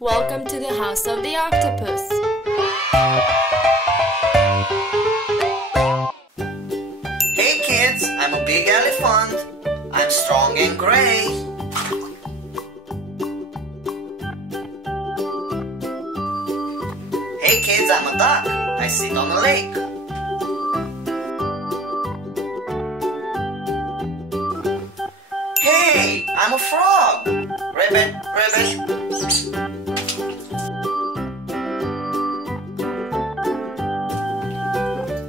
Welcome to the House of the Octopus. Hey kids, I'm a big elephant. I'm strong and gray. Hey kids, I'm a duck. I sit on a lake. Hey, I'm a frog. Ribbit, ribbit.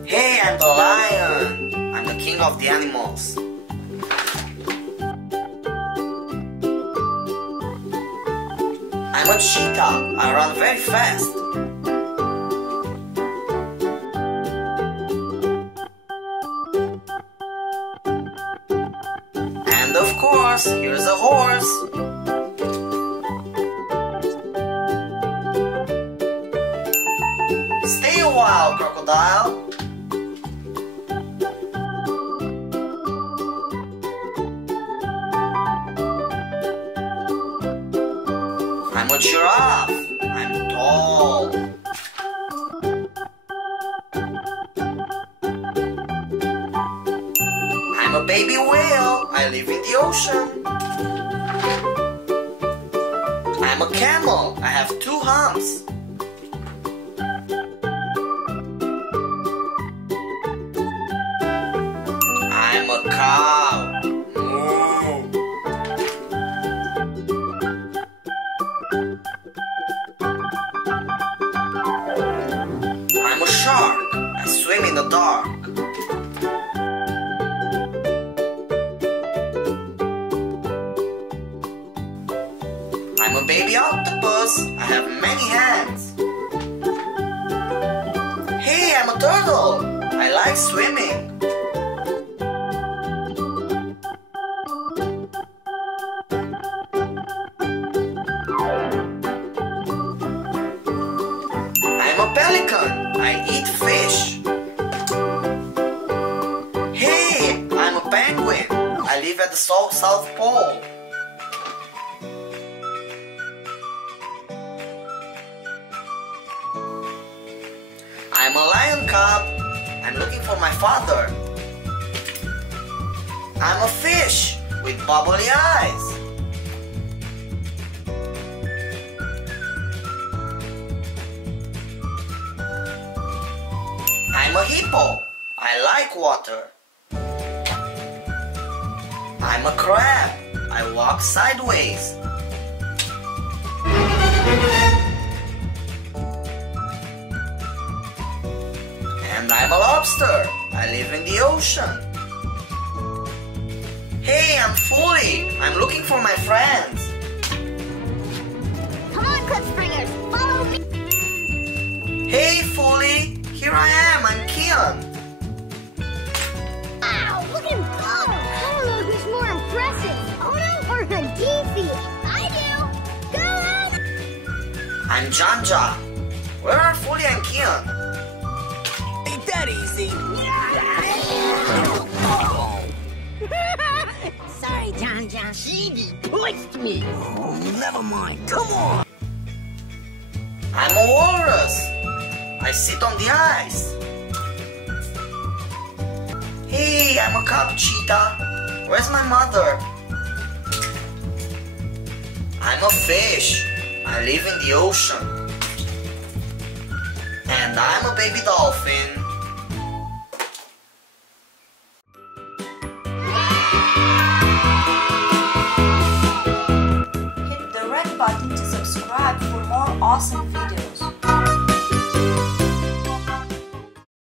Hey, I'm the lion. I'm the king of the animals. I'm a cheetah. I run very fast. And of course, here's a horse. Stay a while, crocodile. I'm a giraffe. I'm tall. I'm a baby whale. I live in the ocean. I'm a camel. I have two humps. I'm a cow. Moo. I'm a shark. I swim in the dark. I'm a baby octopus. I have many hands. Hey, I'm a turtle. I like swimming. I'm a pelican. I eat fish. Hey, I'm a penguin. I live at the South Pole. I'm a lion cub. I'm looking for my father. I'm a fish with bubbly eyes. I'm a hippo. I like water. I'm a crab. I walk sideways. And I'm a lobster. I live in the ocean. Hey, I'm Fully. I'm looking for my friends. Come on, Clipspringers, follow me! Hey, Fully. Here I am. I'm Kian. Wow, look at him go! I don't know who's more impressive, Ono or Hadithi. I do! Go on! I'm Janja. Where are Fully and Kian? Ain't that easy? Sorry, John John. She pushed me. Oh, never mind. Come on. I'm a walrus. I sit on the ice. Hey, I'm a cub cheetah. Where's my mother? I'm a fish. I live in the ocean. And I'm a baby dolphin. Hit the red button to subscribe for more awesome videos.